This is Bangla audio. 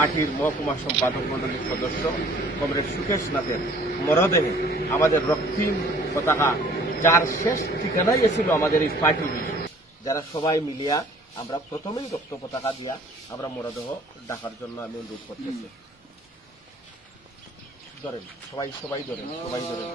পার্টির মহকুমা সম্পাদক মন্ডলীর সদস্য কমরেড সুকেশ নাথের মরদেহে আমাদের রক্তিম পতাকা, যার শেষ ঠিকানাই ছিল আমাদের এই পার্টি, যারা সবাই মিলিয়া আমরা প্রথমেই রক্ত পতাকা দিয়া আমরা মরদেহ ডাকার জন্য আমি অনুরোধ করতেছি। ধরেন সবাই সবাই ধরেন সবাই ধরেন